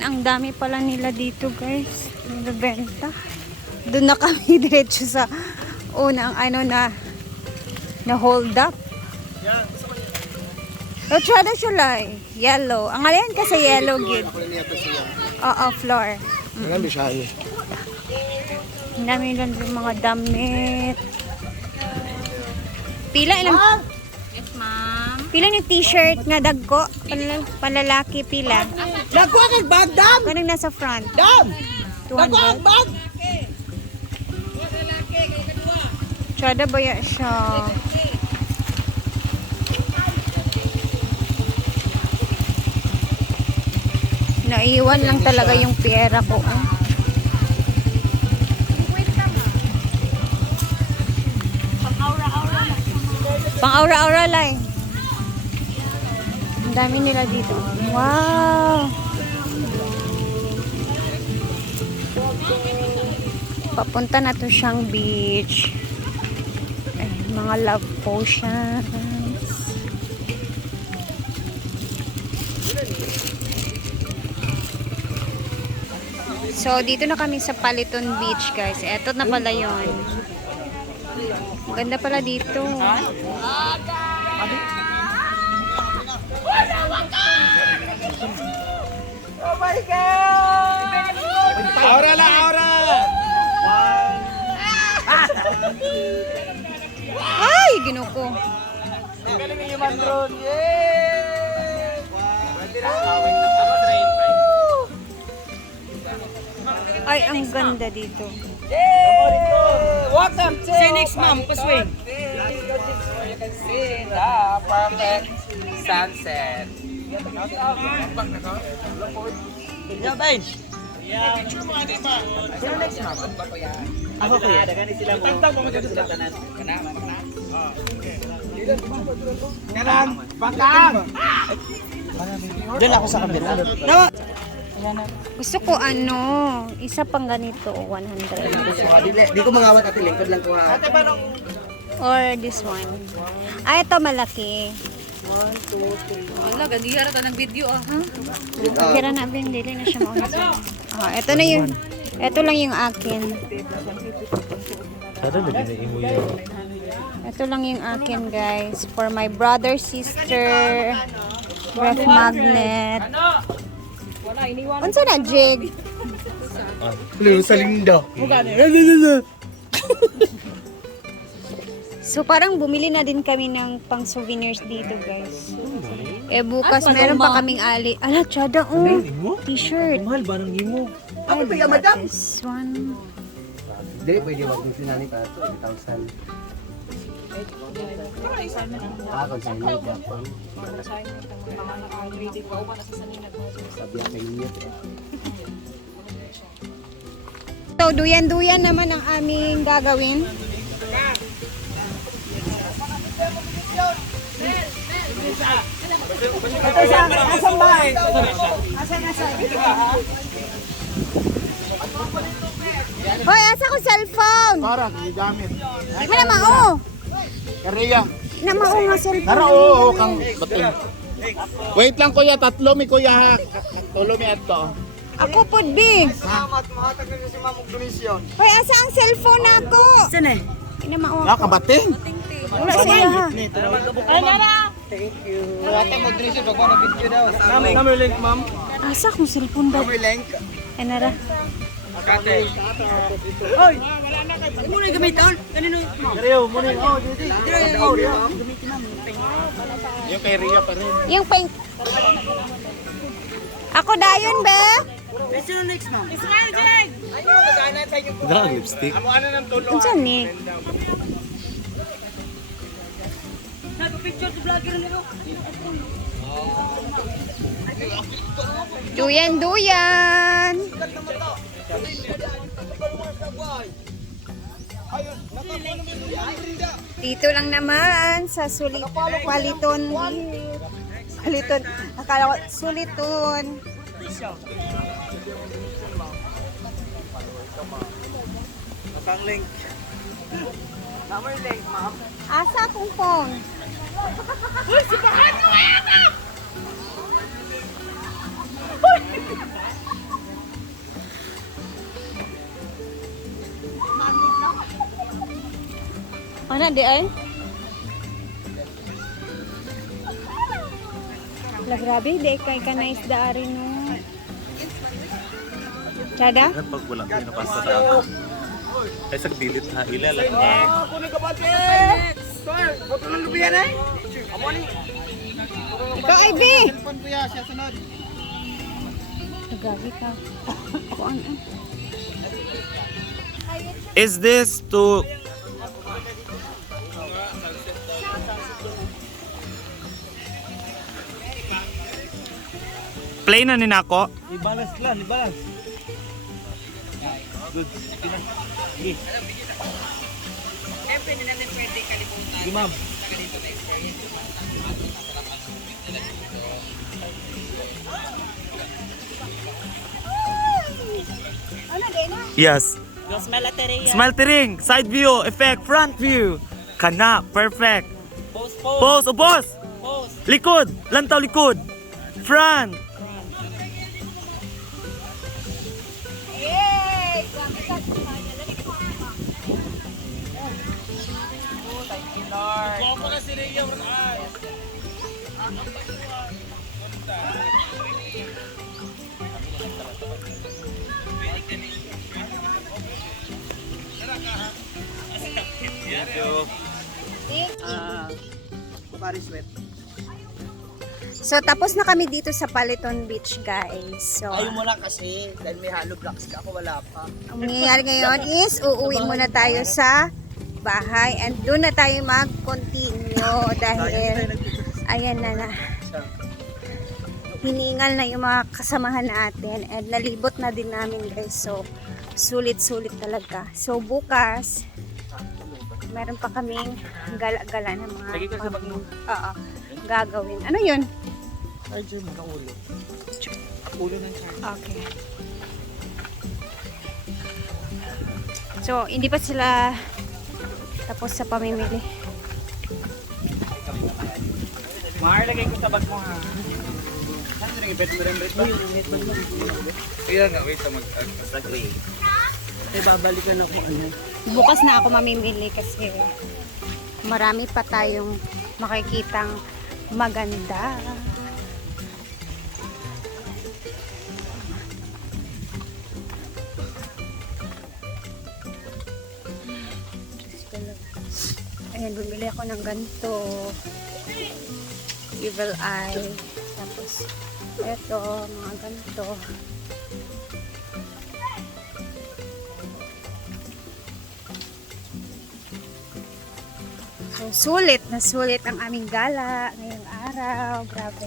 Ayan, ang dami pala nila dito guys. Nagbebenta. Doon na kami diretso sa unang ano na hold up. O tsada siya yellow. Ang alayan kasi yellow gid. Oo, floor. Marami siya. Ang dami lang yung mga damit. Pila ilang? Yes, ma'am. Pila yung t-shirt nga dagko? Palalaki pila. Dagko ang bag, dam! Kanang nasa front? Dam! Dagko 200. ang bag! Tsada ba ya siya? Naiwan lang talaga yung pera ko. Pang aura-aura lang. Ang dami nila dito. Wow! Papunta na to siyang beach. Ay, mga love potions. So, dito na kami sa Paliton Beach, guys. Eto na pala yun. Ganda pala dito. Oh my God! Aura la, aura! Ay, ginuko. Galing yung human drone. Yay! Ay, ang ganda dito. Welcome to Phoenix, ma'am. Paswing. You can see the perfect sunset. Yeah, babe. Picture mo ani pa. Sino next, ma'am? Ako kuya. Dagani sila mo. Tantang mo sa tanan. Kanang bakang. Diyan ako sa kabila. Gusto ko isa pang ganito, 100. Di ko mangawat at lingkod lang ko ha. Or this one. Ay, ito malaki. Wala, gagihara ta ng video ah. Kira na bin, dili na siya mauna. Ito na yun. Ito lang yung akin. Ito lang yung akin, guys. For my brother, sister, ref magnet. Unsa na, jig? Hello, sa lindo. So, parang bumili na din kami ng pang souvenirs dito, guys. Bukas meron pa kaming ali. Ala, tsada, t-shirt. Mahal ba ng imo? Ay, madam. This one. Hindi, pwede mag-finali pa ito. 1,000. Consignment Japan. Sabi ang kanyit. So, duyan-duyan naman ang aming gagawin. Ito sa asang bahay. Asan? Hoy, asa ko cellphone? Parang, gamit. Di mo na mao. Kariya. Na mao nga cellphone. Tara, oo, kang batin. Wait lang kuya, tatlo mi kuya ha. Tulo mi ato. Ako pod bi. Salamat, mahatag na si Mamong Donisyon. Hoy, asa ang cellphone nako? Saan eh? Ina mao. Ya, kabating. Wala siya ha. Ay, nara! Thank you. Ate mo Donisyon, pag mga video daw. Number link, ma'am. Asa akong cellphone daw? Number link. Ay nara. Kate. Hoy! Ay mo na gamitan? Kanino? Kariyo, muna yung duty. Oh, yung kay Ria pa rin. Yung pink. Ako dayon be. Sino next ma'am? Ayun, nagana sa inyo. Ang lipstick. Amo ano ng tulo. Unsa ni? Nagpicture sa vlogger nila. Duyan-duyan. Dito lang naman sa Paliton. Paliton. Akala ko Suliton. Nakang link. Number link, ma'am. Asa akong phone? di ay? La grabe, di kay ka na isda rin no. Chada? Pag wala kayo napasa na ako. Ay, sa dilit na ilala. Kunin ka ba, Sir, huwag kang lubiyan eh. Amo ni. Ikaw, Ivy! Cellphone ko ya, siya sunod. Nagabi ka. Kuan an. Is this to... Play na nina ako? Ibalas lang, ibalas. Good. Sige. Siyempre, hindi natin pwede kalimutan. Sige, ma'am. Sa ganito na experience. Ano, gay na? Yes. Smell at Smile tiring. Side view. Effect. Front view. Kana. Perfect. Pose, Pose. O boss. pose. Likod. Lantaw likod. Front. Yay! Bukari sweat. So, tapos na kami dito sa Paliton Beach, guys. So, Ayaw mo lang kasi, dahil may hollow blocks ka, ako wala pa. ang nangyayari ngayon is uuwi muna tayo sa bahay and doon na tayo mag-continue dahil ayan na hiningal na yung mga kasamahan natin and nalibot na din namin, guys. So, sulit-sulit talaga. So, bukas meron pa kaming gala-gala ng mga gagawin. Ano yun? Charger mo na ulo. Ulo ng charger. Okay. So, hindi pa sila tapos sa pamimili. Mahal, lagay ko sa bag mo ha. Saan nyo nag-ibet mo rin? Kaya nga, wait sa mag-agree. Eh, babalikan ako ano. Bukas na ako mamimili kasi marami pa tayong makikitang maganda. Ayan, bumili ako ng ganito. Evil Eye. Tapos, eto, mga ganito. So, sulit na sulit ang aming gala ngayong araw. Grabe.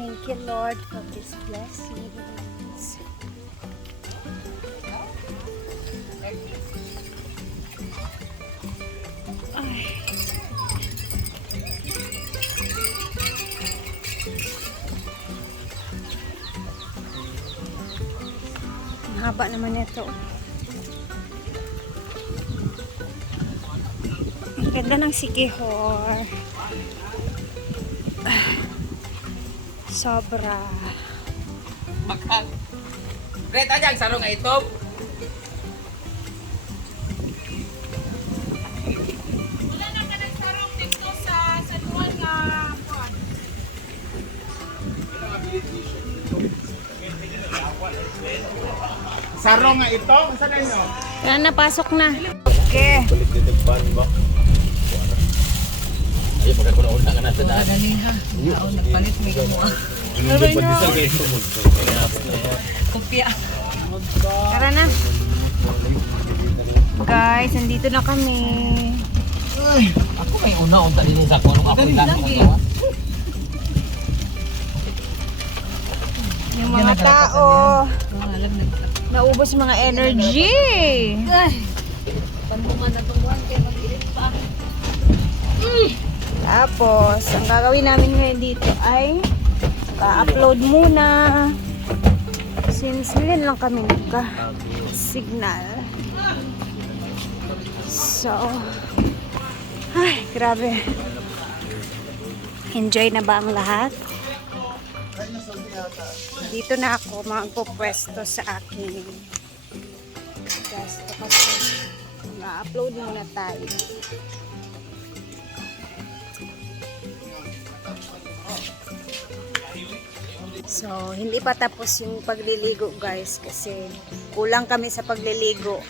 Thank you, Lord, for this blessings. Ay. Ang haba naman ito. Ang ganda ng sikihor. Sobra. Makal. Greta dyan, sarong nga ito. Wala na ka nagsarong dito sa San Juan na buwan. Sarong nga ito? Saan nyo? Yan, napasok na. Okay. Ay, magkakaroon ka na sa daan. Nagpalit, may gumawa. Kopya. Tara na. Guys, nandito na kami. Ako may una-unta din sa kung ako lang. Yung mga tao. Naubos mga energy. Panduman na tungguan, kaya mag-ilit pa. Tapos, ang gagawin namin ngayon dito ay pa-upload muna. Since ngayon lang kami nagka-signal. So, ay, grabe. Enjoy na ba ang lahat? Dito na ako magpupwesto sa aking gasto kasi Na-upload muna tayo. So, hindi pa tapos yung pagliligo guys kasi kulang kami sa pagliligo.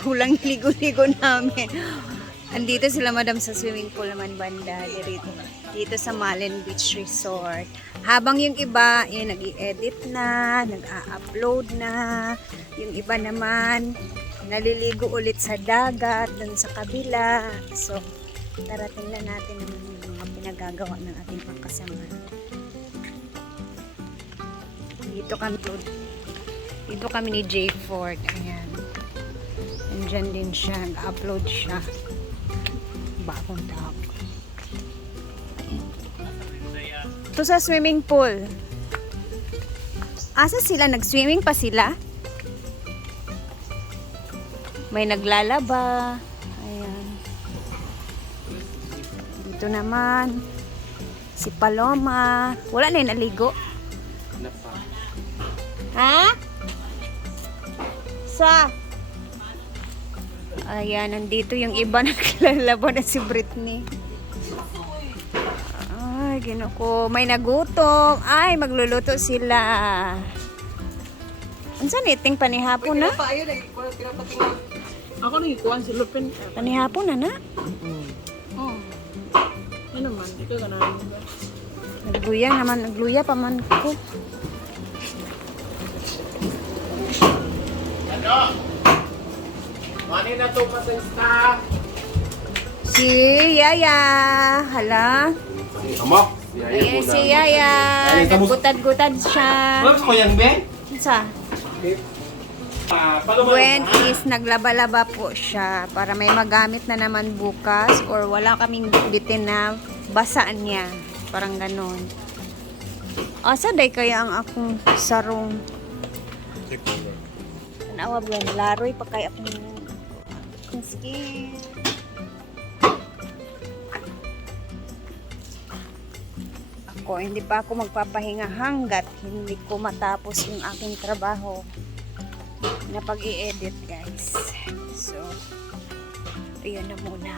Kulang ligo-ligo namin. Andito sila madam sa swimming pool naman banda dito sa Malin Beach Resort. Habang yung iba, nag-i-edit na, nag-a-upload na. Yung iba naman, naliligo ulit sa dagat, dun sa kabila. So, tara tingnan natin yung mga pinagagawa ng ating pagkasama. Dito kami ni Jay Ford. Ayan. Nandyan din siya. Nag-upload siya. Bagong tao. Ito sa swimming pool. Asa sila? Nag-swimming pa sila? May naglalaba. Ayan. Dito naman. Si Paloma. Wala na yung naligo. Ha? Ayan, nandito yung iba naglalaba na si Britney. Ay, ginoko. May nagutom. Ay, magluluto sila. Ansan iting panihapon na? Ako nang ikuhan si Lupin. Panihapon na na? Oh. Ano naman, ikaw ka namin. Nagluya pa man ko. Mani na to pa sa staff. Si Yaya. Hala. Amo? Ayan si Yaya. Naggutad-gutad siya. Ano ko yang Ben? Sa Gwen is naglaba-laba po siya para may magamit na naman bukas or wala kaming bitin na basaan niya. Parang ganon. Asa day kaya ang akong sarong? Tanawa Gwen, laroy pa kaya akong skin. Ako, hindi pa ako magpapahinga hanggat hindi ko matapos yung aking trabaho na pag-i-edit guys. So, yun na muna.